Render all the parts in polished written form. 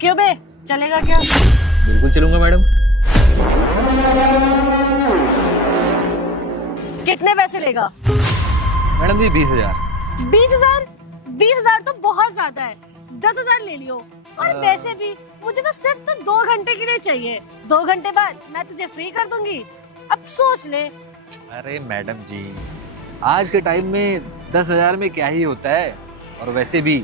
क्यों बे, चलेगा क्या? बिल्कुल चलूंगा मैडम। कितने पैसे लेगा? मैडम जी 20,000। 20,000? 20,000 तो बहुत ज्यादा है, 10,000 ले लियो। और वैसे भी मुझे तो सिर्फ तो 2 घंटे के लिए चाहिए, 2 घंटे बाद मैं तुझे फ्री कर दूंगी। अब सोच ले। अरे मैडम जी, आज के टाइम में 10,000 में क्या ही होता है, और वैसे भी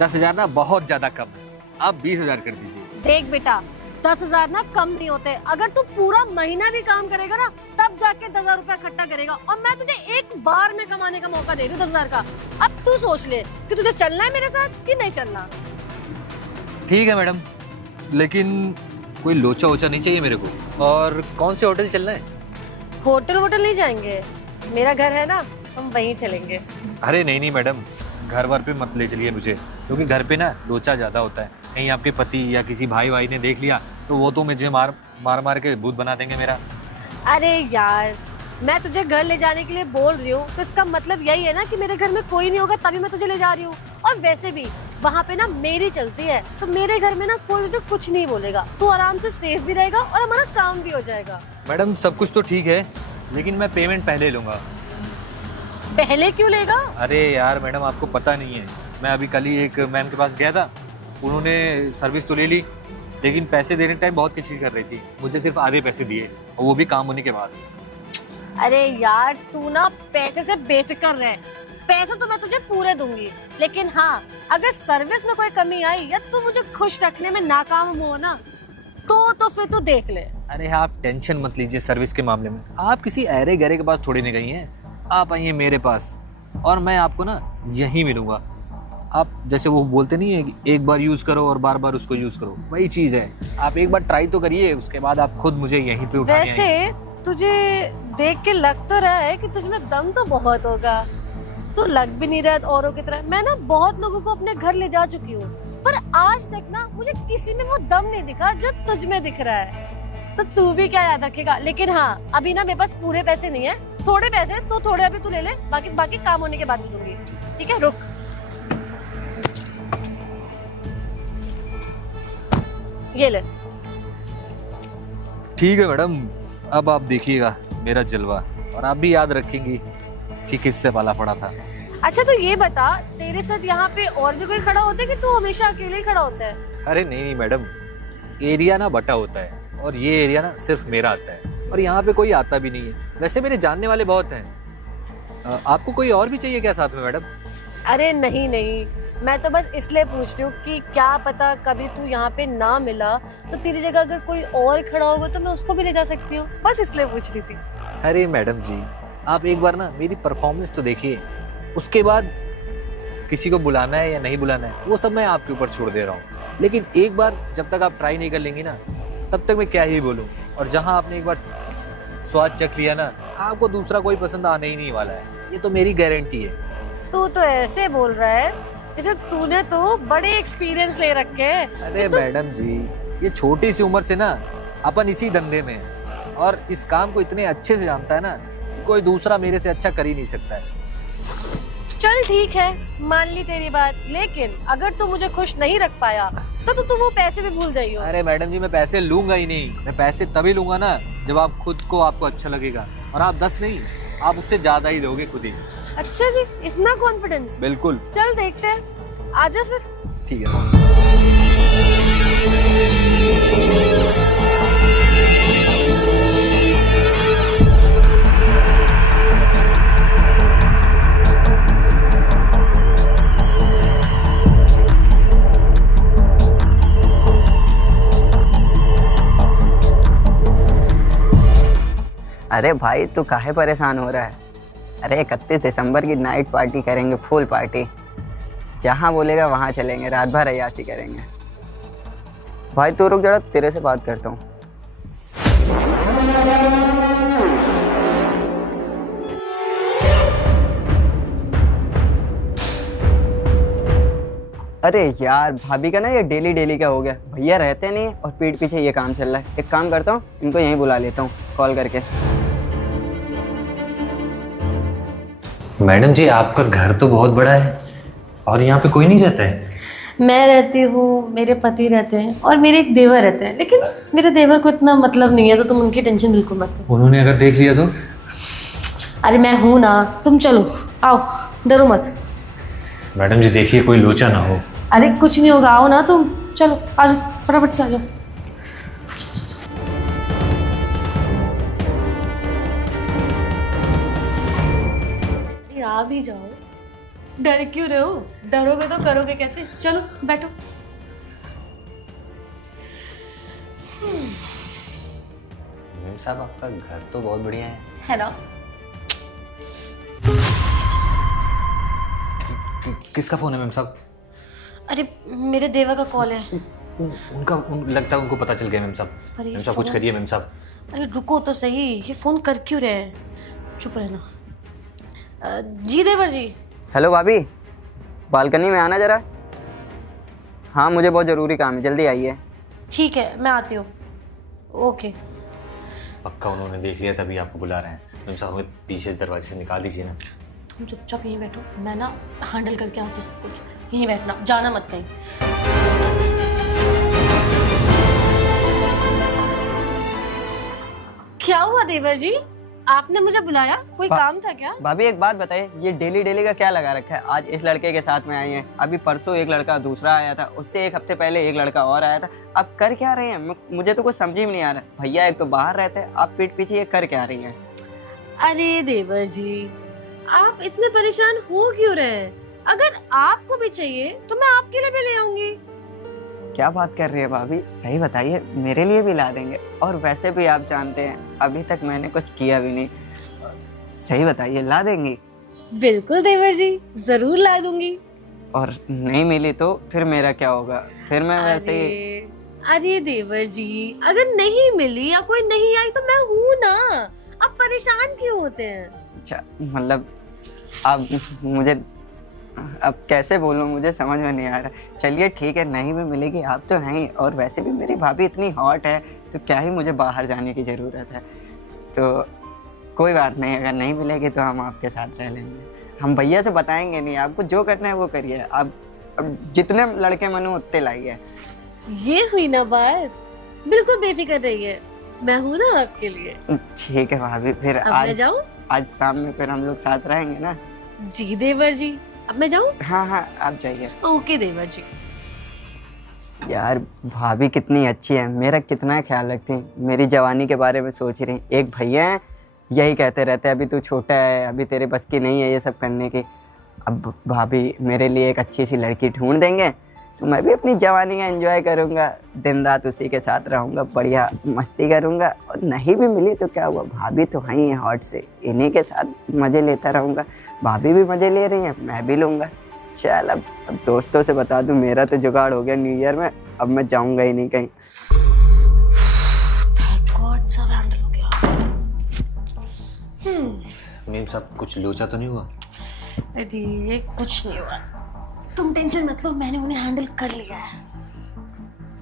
10,000 ना बहुत ज्यादा कम है, आप 20,000 कर दीजिए। देख बेटा, 10,000 ना कम नहीं होते। अगर तू पूरा महीना भी काम करेगा ना, तब जाके 10,000 रुपया इकट्ठा करेगा, और मैं तुझे एक बार में कमाने का मौका दे रही हूँ 10,000 का। अब तू सोच ले कि तुझे चलना है मेरे साथ कि नहीं चलना। ठीक है मैडम, लेकिन कोई लोचा वोचा नहीं चाहिए मेरे को। और कौन से होटल चलना है? होटल वोटल नहीं जाएंगे, मेरा घर है ना, हम वहीं चलेंगे। अरे नहीं नहीं मैडम, घर वर पे मत ले चलिए मुझे, क्योंकि घर पे ना लोचा ज्यादा होता है। कहीं आपके पति या किसी भाई ने देख लिया तो वो तो मुझे मार मार के भूत बना देंगे मेरा। अरे यार, मैं तुझे घर ले जाने के लिए बोल रही हूँ तो इसका मतलब यही है ना कि मेरे घर में कोई नहीं होगा तभी मैं तुझे ले जा रही हूँ। और वैसे भी वहाँ पे ना मेरी चलती है, तो मेरे घर में ना कोई तुझे कुछ नहीं बोलेगा, तू आराम से सेफ भी रहेगा और हमारा काम भी हो जाएगा। मैडम सब कुछ तो ठीक है, लेकिन मैं पेमेंट पहले लूंगा। पहले क्यों लेगा? अरे यार मैडम, आपको पता नहीं है, मैं अभी कल ही एक मैम के पास गया था, उन्होंने सर्विस तो ले ली, लेकिन पैसे देने टाइम बहुत किसी कर रही थी, मुझे सिर्फ आधे पैसे दिए, और वो भी काम होने के बाद। अरे यार, तू ना पैसे से बेफिक्र रह, पैसे तो मैं तुझे पूरे दूंगी, लेकिन हाँ, अगर सर्विस में कोई कमी आई या तू मुझे खुश रखने में नाकाम हो ना, तो फिर तू देख ले। अरे आप टेंशन मत लीजिए, सर्विस के मामले में आप किसी अरे गहरे के पास थोड़ी नहीं गई हैं, आप आइए मेरे पास और मैं आपको ना यहीं मिलूंगा। आप जैसे वो बोलते नहीं है कि एक बार यूज करो और बार बार उसको यूज करो, वही चीज है। आप एक बार ट्राई तो करिए, उसके बाद आप खुद मुझे यहीं पे उठाने वैसे तुझे देख के लग तो रहा है कि तुझमें दम तो बहुत होगा, तू लग भी नहीं रहा औरों की तरह। मैं ना बहुत लोगों को अपने घर ले जा चुकी हूँ, पर आज तक ना मुझे किसी में वो दम नहीं दिखा जो तुझ में दिख रहा है। तो तू भी क्या याद रखेगा। लेकिन हाँ, अभी ना मेरे पास पूरे पैसे नहीं है, थोड़े पैसे, तो थोड़े अभी तू ले ले, बाकी काम होने के बाद दूंगी, ठीक है? रुक, ये ले। ठीक है मैडम, अब आप देखिएगा मेरा जलवा, और आप भी याद रखेंगी कि किससे पाला पड़ा था। अच्छा तो ये बता, तेरे साथ यहाँ पे और भी कोई खड़ा होता है कि तू हमेशा अकेले ही खड़ा होता है? अरे नहीं मैडम, एरिया ना बटा होता है, और ये एरिया ना सिर्फ मेरा आता है, और यहाँ पे कोई आता भी नहीं है। वैसे मेरे जानने वाले बहुत हैं। आपको कोई और भी चाहिए क्या साथ में मैडम? अरे नहीं नहीं, मैं तो बस इसलिए पूछ रही हूँ कि क्या पता कभी तू यहाँ पे ना मिला तो तेरी जगह अगर कोई और खड़ा होगा तो मैं उसको भी ले जा सकती हूँ, बस इसलिए पूछ रही थी। अरे मैडम जी, आप एक बार ना मेरी परफॉर्मेंस तो देखिए, उसके बाद किसी को बुलाना है या नहीं बुलाना है वो सब मैं आपके ऊपर छोड़ दे रहा हूँ। लेकिन एक बार जब तक आप ट्राई नहीं कर लेंगी ना, तब तक मैं क्या ही बोलूँ। और जहाँ आपने एक बार स्वाद चख लिया ना, आपको दूसरा कोई पसंद आने ही नहीं वाला है, ये तो मेरी गारंटी है। तू तो ऐसे बोल रहा है जैसे तूने तो बड़े एक्सपीरियंस ले रखे हैं। अरे मैडम जी, ये छोटी सी उम्र से ना अपन इसी धंधे में है, और इस काम को इतने अच्छे से जानता है ना, कोई दूसरा मेरे से अच्छा कर ही नहीं सकता है। चल ठीक है, मान ली तेरी बात, लेकिन अगर तू मुझे खुश नहीं रख पाया तो तू वो पैसे भी भूल जाइयो। अरे मैडम जी, मैं पैसे लूंगा ही नहीं, मैं पैसे तभी लूंगा ना जब आप खुद को आपको अच्छा लगेगा, और आप 10 नहीं, आप उससे ज्यादा ही दोगे खुद ही। अच्छा जी, इतना कॉन्फिडेंस? बिल्कुल। चल देखते हैं, आजा फिर। ठीक है। अरे भाई तू काहे परेशान हो रहा है? अरे 31 दिसंबर की नाइट पार्टी करेंगे, फुल पार्टी, जहाँ बोलेगा वहाँ चलेंगे, रात भर अय्याशी करेंगे। भाई तू रुक जरा, तेरे से बात करता हूँ। अरे यार, भाभी का ना ये डेली डेली का हो गया, भैया रहते नहीं और पीठ पीछे ये काम चल रहा है। एक काम करता हूँ, इनको यहीं बुला लेता हूँ कॉल करके। मैडम जी, आपका घर तो बहुत बड़ा है और यहाँ पे कोई नहीं रहता है? मैं रहती हूँ, मेरे पति रहते हैं और मेरे एक देवर रहते हैं, लेकिन मेरे देवर को इतना मतलब नहीं है, तो तुम उनकी टेंशन बिल्कुल मत लो। उन्होंने अगर देख लिया तो? अरे मैं हूं ना, तुम चलो, आओ, डरो मत। मैडम जी देखिए कोई लोचा ना हो। अरे कुछ नहीं होगा, आओ ना तुम, चलो आ जाओ, फटाफट से आ जाओ। अरे आ भी जाओ, डर क्यों रहे हो? डरोगे तो करोगे कैसे? चलो बैठो। मैम साहब आपका घर तो बहुत बढ़िया है ना? किसका फोन है मैम साहब? अरे मेरे देवर का कॉल है। लगता है उनको पता चल गया मैम साहब। अरे मैम साहब कुछ सुनो। करिए मैम साहब। अरे रुको तो सही, ये फोन कर क्यों रहे हैं? चुप रहना। जी देवर जी। हेलो भाभी, बालकनी में आना जरा। हाँ मुझे बहुत ज़रूरी काम है, जल्दी आइए। ठीक है मैं आती हूँ। ओके। पक्का उन्होंने देख लिया तभी आपको बुला रहे हैं। मैम साहब हमें पीछे दरवाजे से निकाल दीजिए ना। तुम चुपचाप यहीं बैठो, मैं ना हैंडल करके आती हूँ सब कुछ। यहीं बैठना, जाना मत कहीं। क्या हुआ देवर जी, आपने मुझे बुलाया? कोई काम था क्या? भाभी एक बात बताइए, ये डेली डेली का क्या लगा रखा है? आज इस लड़के के साथ में आई हैं, अभी परसों एक लड़का दूसरा आया था, उससे एक हफ्ते पहले एक लड़का और आया था। आप कर क्या रही हैं? मुझे तो कुछ समझ ही नहीं आ रहा। भैया एक तो बाहर रहते हैं, आप पीठ पीछे ये कर क्या रही हैं? अरे देवर जी, आप इतने परेशान हो क्यों रहे हैं? अगर आपको भी चाहिए तो मैं आपके लिए भी ले आऊंगी। क्या बात कर रही है भाभी, सही बताइए, मेरे लिए भी ला देंगे? और वैसे भी आप जानते हैं अभी तक मैंने कुछ किया भी नहीं, सही बताइए ला देंगी? बिल्कुल देवर जी, जरूर ला दूंगी। और नहीं मिली तो फिर मेरा क्या होगा? फिर मैं वैसे ही अरे देवर जी, अगर नहीं मिली या कोई नहीं आई तो मैं हूं ना, आप परेशान क्यों होते हैं? अच्छा मतलब आप मुझे, अब कैसे बोलूं, मुझे समझ में नहीं आ रहा। चलिए ठीक है, नहीं भी मिलेगी, आप तो हैं ही, और वैसे भी मेरी भाभी इतनी हॉट है तो क्या ही मुझे बाहर जाने की ज़रूरत है। तो कोई बात नहीं, अगर नहीं मिलेगी तो हम आपके साथ रह लेंगे। हम भैया से बताएंगे नहीं, आपको जो करना है वो करिए। आप अब जितने लड़के मन हो उतने लाइए। ये हुई ना बात, बिल्कुल बेफिक्र रहिए, मैं हूं ना आपके लिए। ठीक है भाभी, फिर अब मैं जाऊं? आज शाम में फिर हम लोग साथ रहेंगे ना? जी देवर जी, अब मैं जाऊं? हाँ हाँ आप जाइए। ओके देवर जी। यार भाभी कितनी अच्छी है, मेरा कितना ख्याल रखती हैं, मेरी जवानी के बारे में सोच रही हैं। एक भैया हैं, यही कहते रहते हैं अभी तू छोटा है, अभी तेरे बस की नहीं है ये सब करने की। अब भाभी मेरे लिए एक अच्छी सी लड़की ढूंढ देंगे तो मैं भी अपनी जवानी का एंजॉय करूँगा, दिन रात उसी के साथ रहूँगा, बढ़िया मस्ती करूँगा। और नहीं भी मिली तो क्या हुआ, भाभी तो हैं ही हॉट से, इन्हीं के साथ मज़े लेता रहूँगा। भाभी भी मज़े ले रही हैं, मैं भी लूँगा। चल अब दोस्तों से बता दूं, मेरा तो जुगाड़ हो गया न्यू ईयर में, अब मैं जाऊँगा ही नहीं कहीं। थैंक गॉड सब हैंडल हो गया। मैम साहब कुछ लोचा तो नहीं हुआ? अरे कुछ नहीं हुआ, तुम टेंशन मत लो, मैंने उन्हें हैंडल कर लिया है।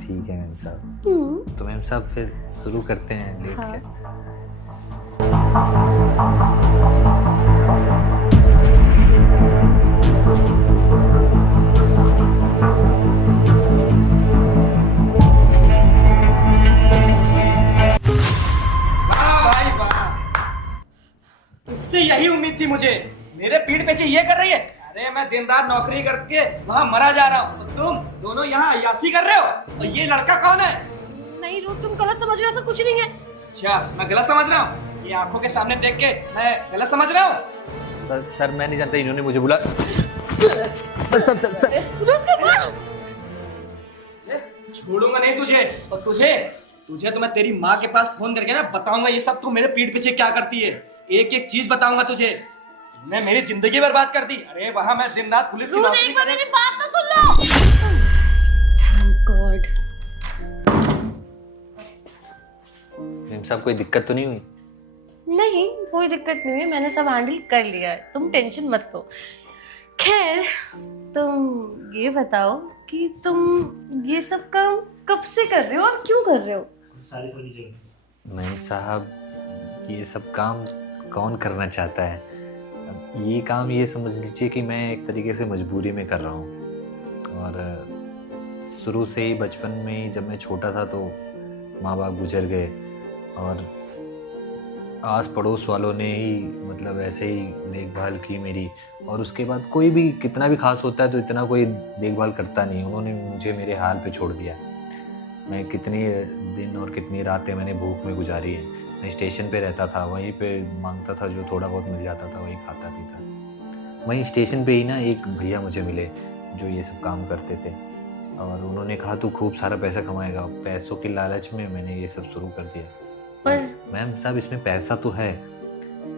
ठीक है मैम साहब। तो मैम साहब फिर शुरू करते हैं लेट हाँ। के। भाई वाह, इससे यही उम्मीद थी मुझे। मेरे पीठ पीछे ये कर रही है। अरे मैं दिन रात नौकरी करके वहाँ मरा जा रहा हूँ, तो तुम दोनों यहाँ अय्यासी कर रहे हो। और ये लड़का कौन है? नहीं रुक, तुम गलत समझ रहे हो, ऐसा कुछ नहीं है। अच्छा मैं गलत समझ रहा हूँ? ये आंखों के सामने देख के मैं गलत समझ रहा हूँ? सर मैं नहीं जानता, इन्होंने मुझे बुला। सर छोड़ूंगा नहीं तुझे। और तुझे तो मैं तेरी माँ के पास फोन करके ना बताऊंगा ये सब तू मेरे पीठ पीछे क्या करती है। एक एक चीज बताऊंगा तुझे। तूने मेरी जिंदगी बर्बाद कर दी। अरे वहां मैं दिन रात पुलिस की नौकरी कर मेरी बात तो सुन लो। Thank God. मैम साहब कोई दिक्कत तो नहीं हुई? नहीं कोई दिक्कत नहीं है, मैंने सब हैंडल कर लिया है, तुम टेंशन मत लो। खैर तुम ये बताओ कि तुम ये सब काम कब से कर रहे हो और क्यों कर रहे हो? नहीं साहब ये सब काम कौन करना चाहता है? अब ये काम ये समझ लीजिए कि मैं एक तरीके से मजबूरी में कर रहा हूँ। और शुरू से ही बचपन में ही जब मैं छोटा था तो माँ बाप गुजर गए, और आस पड़ोस वालों ने ही मतलब ऐसे ही देखभाल की मेरी। और उसके बाद कोई भी कितना भी खास होता है तो इतना कोई देखभाल करता नहीं, उन्होंने मुझे मेरे हाल पे छोड़ दिया। मैं कितनी दिन और कितनी रातें मैंने भूख में गुजारी है। मैं स्टेशन पे रहता था, वहीं पे मांगता था, जो थोड़ा बहुत मिल जाता था वही खाता पीता। वहीं स्टेशन पे ही ना एक भैया मुझे मिले जो ये सब काम करते थे, और उन्होंने कहा तू खूब सारा पैसा कमाएगा। पैसों की लालच में मैंने ये सब शुरू कर दिया। पर मैम साहब इसमें पैसा तो है,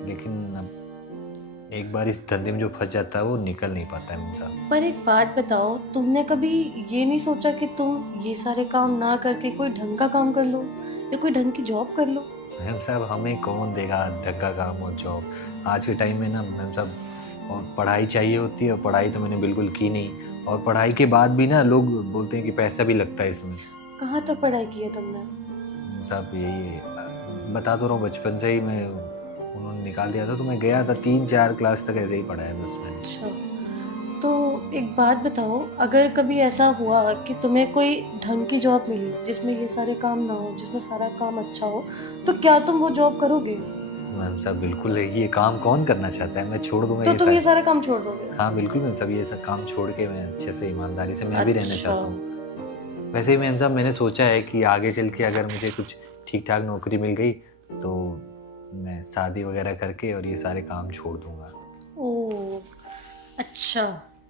लेकिन अब एक बार इस धंधे में जो फंस जाता है वो निकल नहीं पाता है मैम साहब। पर एक बात बताओ, तुमने कभी ये नहीं सोचा कि तुम ये सारे काम ना करके कोई ढंग का काम कर लो या कोई ढंग की जॉब कर लो? मैम साहब हमें कौन देगा ढंग का काम और जॉब आज के टाइम में ना मैम साहब। और पढ़ाई चाहिए होती है, और पढ़ाई तो मैंने बिल्कुल की नहीं, और पढ़ाई के बाद भी ना लोग बोलते हैं कि पैसा भी लगता है इसमें। कहाँ तक पढ़ाई की है तुमने? मैम साहब यही बता तो रहा हूँ, बचपन से ही मैं उन्होंने निकाल दिया था तो मैं गया था 3-4 क्लास तक ऐसे ही पढ़ा है बस मैंने। अच्छा, तो एक बात बताओ, अगर कभी ऐसा हुआ कि तुम्हें कोई ढंग की जॉब मिली जिसमें ये सारे काम ना हो, जिसमें सारा काम अच्छा हो, तो क्या तुम वो जॉब करोगे? मैम साहब बिल्कुल है, ये काम कौन करना चाहता है, मैं छोड़ दूंगा तो ये तुम ये सारे। सारे काम छोड़ दोगे? हाँ बिल्कुल मैम साहब, ये सब काम छोड़ के मैं अच्छे से ईमानदारी से मैं भी रहना अच्छा। चाहता हूँ। वैसे ही मैम साहब मैंने सोचा है कि आगे चल के अगर मुझे कुछ ठीक ठाक नौकरी मिल गई तो मैं शादी वगैरह करके और ये सारे काम छोड़ दूंगा। ओह अच्छा,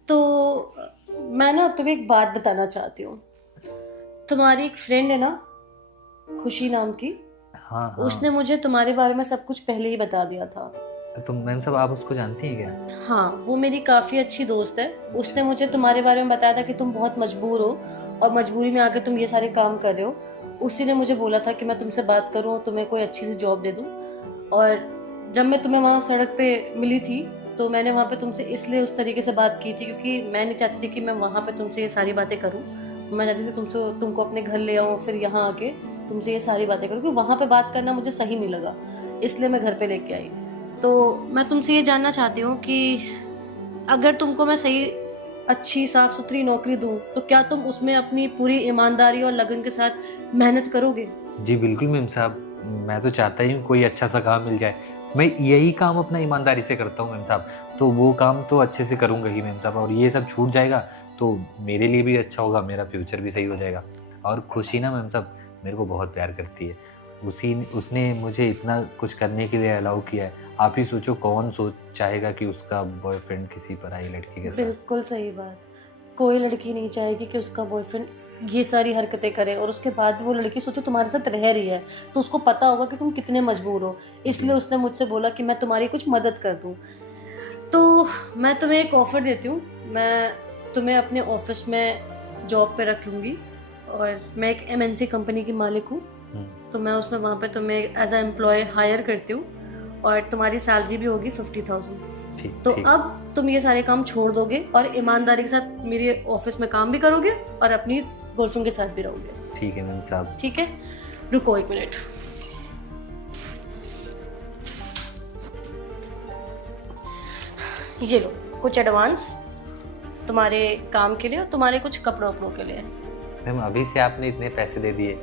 तो मैं ना तुम्हें एक बात बताना चाहती हूँ। तुम्हारी एक फ्रेंड है ना, खुशी नाम की, हाँ हाँ। उसने मुझे तुम्हारे बारे में सब कुछ पहले ही बता दिया था। तो मैम साहब आप उसको जानती हैं क्या? हाँ, वो मेरी काफ़ी अच्छी दोस्त है। उसने मुझे तुम्हारे बारे में बताया था कि तुम बहुत मजबूर हो और मजबूरी में आके तुम ये सारे काम कर रहे हो। उसी ने मुझे बोला था कि मैं तुमसे बात करूँ, तुम्हें कोई अच्छी सी जॉब दे दूँ। और जब मैं तुम्हें वहाँ सड़क पे मिली थी तो मैंने वहाँ पे तुमसे इसलिए उस तरीके से बात की थी क्योंकि मैं नहीं चाहती थी कि मैं वहाँ पे तुमसे ये सारी बातें करूँ। मैं चाहती थी तुमको अपने घर ले आऊँ, फिर यहाँ आके तुमसे ये सारी बातें करूँ, क्योंकि वहाँ पे बात करना मुझे सही नहीं लगा, इसलिए मैं घर पे लेके आई। तो मैं तुमसे ये जानना चाहती हूँ कि अगर तुमको मैं सही अच्छी साफ सुथरी नौकरी दूँ तो क्या तुम उसमें अपनी पूरी ईमानदारी और लगन के साथ मेहनत करोगे? जी बिल्कुल मैम साहब, मैं तो चाहता ही हूँ कोई अच्छा सा काम मिल जाए। मैं यही काम अपना ईमानदारी से करता हूँ मैम साहब, तो वो काम तो अच्छे से करूँगा ही मैम साहब। और ये सब छूट जाएगा तो मेरे लिए भी अच्छा होगा, मेरा फ्यूचर भी सही हो जाएगा। और खुशी ना मैम साहब मेरे को बहुत प्यार करती है, उसने मुझे इतना कुछ करने के लिए अलाउ किया है। आप ही सोचो कौन चाहेगा कि उसका बॉयफ्रेंड किसी पराई लड़की के साथ। बिल्कुल सही बात। कोई लड़की नहीं चाहेगी कि उसका बॉयफ्रेंड ये सारी हरकतें करे, और उसके बाद वो लड़की सोचो तुम्हारे साथ रह रही है तो उसको पता होगा कि तुम कितने मजबूर हो, इसलिए उसने मुझसे बोला कि मैं तुम्हारी कुछ मदद कर दूं। तो मैं तुम्हें एक ऑफ़र देती हूँ, मैं तुम्हें अपने ऑफिस में जॉब पे रख लूँगी, और मैं एक MNC कंपनी की मालिक हूँ, तो मैं उसमें वहाँ पे तुम्हें एज ए एम्प्लॉय हायर करती हूँ, और तुम्हारी सैलरी भी होगी 50,000। तो अब तुम ये सारे काम छोड़ दोगे और ईमानदारी के साथ मेरे ऑफिस में काम भी करोगे और अपनी गर्लफ्रेंड के साथ भी रहोगे। ठीक है मैम साहब। ठीक है, रुको एक मिनट। ये लो कुछ एडवांस तुम्हारे काम के लिए और तुम्हारे कुछ कपड़ों के लिए। मैम अभी से आपने इतने पैसे दे दिए?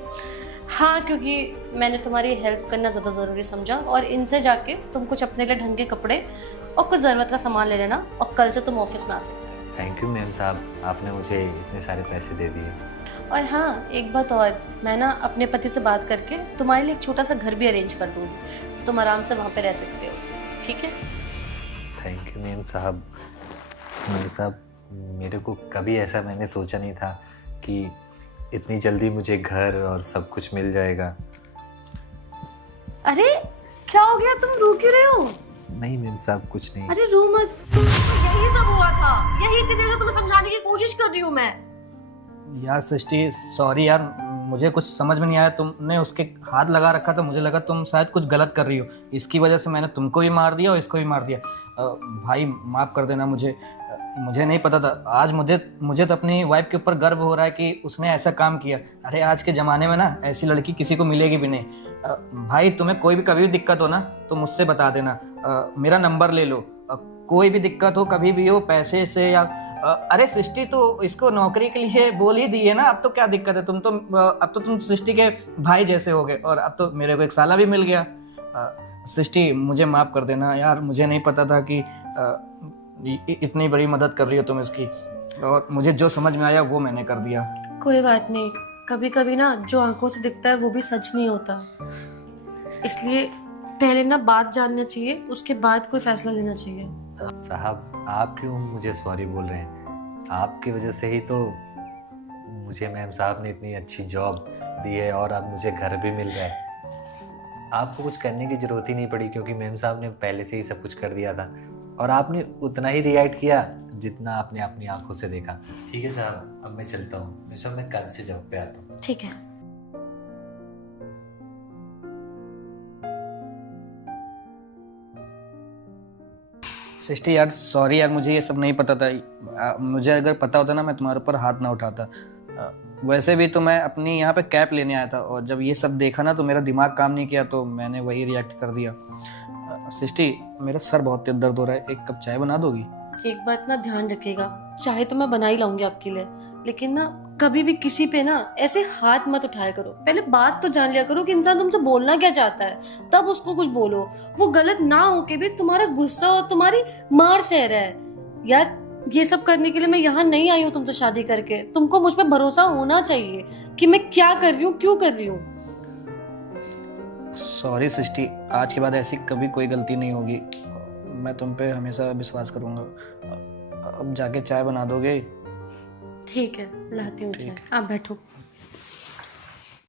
हाँ, क्योंकि मैंने तुम्हारी हेल्प करना ज़्यादा ज़रूरी समझा, और इनसे जाके तुम कुछ अपने लिए ढंग के कपड़े और कुछ ज़रूरत का सामान ले लेना, और कल से तुम ऑफिस में आ सकते हो। थैंक यू मैम साहब, आपने मुझे इतने सारे पैसे दे दिए। और हाँ, एक बात और, मैं ना अपने पति से बात करके तुम्हारे लिए एक छोटा सा घर भी अरेंज कर दूँगी, तुम आराम से वहाँ पे रह सकते हो। ठीक है? थैंक यू मैम साहब। मैम साहब मेरे को कभी ऐसा मैंने सोचा नहीं था कि इतनी जल्दी मुझे घर और सब कुछ मिल जाएगा। अरे क्या हो गया, तुम रो क्यों रहे हो? नहीं मैम साहब कुछ नहीं। अरे रो मत, यही सब हुआ था, यही इतनी देर से तुम्हें समझाने की कोशिश कर रही हूँ मैं। यार सृष्टि सॉरी यार, मुझे कुछ समझ में नहीं आया, तुमने उसके हाथ लगा रखा था, मुझे लगा तुम शायद कुछ गलत कर रही हो, इसकी वजह से मैंने तुमको भी मार दिया और इसको भी मार दिया। भाई माफ़ कर देना, मुझे नहीं पता था। आज मुझे तो अपनी वाइफ के ऊपर गर्व हो रहा है कि उसने ऐसा काम किया। अरे आज के ज़माने में ना ऐसी लड़की किसी को मिलेगी भी नहीं। भाई तुम्हें कोई भी कभी भी दिक्कत हो ना तो मुझसे बता देना, मेरा नंबर ले लो। कोई भी दिक्कत हो कभी भी हो, पैसे से या अरे सृष्टि, तो इसको नौकरी के लिए बोल ही दी है ना, अब तो क्या दिक्कत है? अब तो तुम सृष्टि के भाई जैसे हो गए, और अब तो मेरे को एक साला भी मिल गया। सृष्टि, मुझे माफ कर देना यार, मुझे नहीं पता था कि इतनी बड़ी मदद कर रही हो तुम इसकी, और मुझे जो समझ में आया वो मैंने कर दिया। कोई बात नहीं, कभी कभी ना जो आंखों से दिखता है वो भी सच नहीं होता, इसलिए पहले ना बात जानना चाहिए, उसके बाद कोई फैसला लेना चाहिए। साहब, आप क्यों मुझे सॉरी बोल रहे हैं? आपकी वजह से ही तो मुझे मैम साहब ने इतनी अच्छी जॉब दी है और अब मुझे घर भी मिल रहा है। आपको कुछ करने की ज़रूरत ही नहीं पड़ी, क्योंकि मैम साहब ने पहले से ही सब कुछ कर दिया था, और आपने उतना ही रिएक्ट किया जितना आपने अपनी आंखों से देखा। ठीक है साहब, अब मैं चलता हूँ। मैं कल से जॉब पे आता हूँ। ठीक है। सृष्टि यार, सॉरी यार, मुझे ये सब नहीं पता था। मुझे अगर पता होता ना, मैं तुम्हारे ऊपर हाथ ना उठाता। वैसे भी तो मैं अपनी यहाँ पे कैप लेने आया था, और जब ये सब देखा ना तो मेरा दिमाग काम नहीं किया, तो मैंने वही रिएक्ट कर दिया। सृष्टि, मेरा सर बहुत तेज दर्द हो रहा है, एक कप चाय बना दोगी? एक बात ना ध्यान रखिएगा, चाहे तो मैं बना ही लाऊंगी आपके लिए, लेकिन ना कभी भी किसी पे ना ऐसे हाथ मत उठाया करो। पहले बात तो जान लिया करो कि इंसान तुमसे बोलना क्या चाहता है, तब उसको कुछ बोलो। वो गलत ना होके भी तुम्हारा गुस्सा और तुम्हारी मार सह रहा है। यार, ये सब करने के लिए मैं यहाँ नहीं आई हूँ तुमसे शादी करके। तुमको मुझ पर भरोसा होना चाहिए कि मैं क्या कर रही हूँ, क्यों कर रही हूँ। सॉरी सृष्टि, आज के बाद ऐसी कभी कोई गलती नहीं होगी। मैं तुम पे हमेशा विश्वास करूंगा। अब जाके चाय बना दोगे? ठीक है, लाती हूँ चाय, आप बैठो।